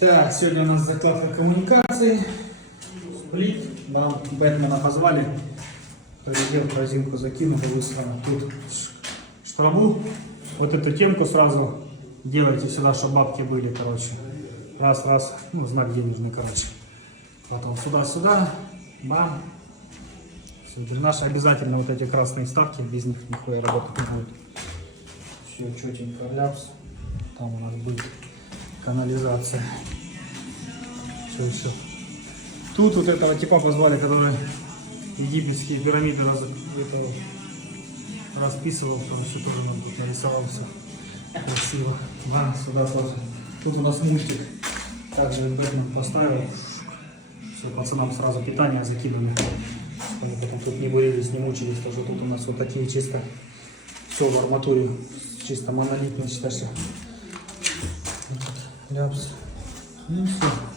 Так, сегодня у нас закладка коммуникаций. Сплит. Вам Бэтмена позвали. Прилетел, корзинку закинул, высрано. Тут штрабу. Вот эту темку сразу делайте сюда, чтобы бабки были, короче. Раз, раз, ну, знак денежный, короче. Потом сюда, бам. Все, дренаж обязательно вот эти красные вставки, без них нихуя работать не будет. Все четенько, ляпс. Там у нас будет канализация. Все. Тут вот этого типа позвали, который египетские пирамиды расписывал, короче, тоже нам тут нарисовал все красиво. Ладно, сюда тоже. Тут у нас мультик. Также Бэтмен поставил. Все, пацанам сразу питание закинули. Потом тут не бурились, не мучились. Тоже тут у нас вот такие чисто все в арматуре. Чисто монолитно, считается. Ляпс. Ну все.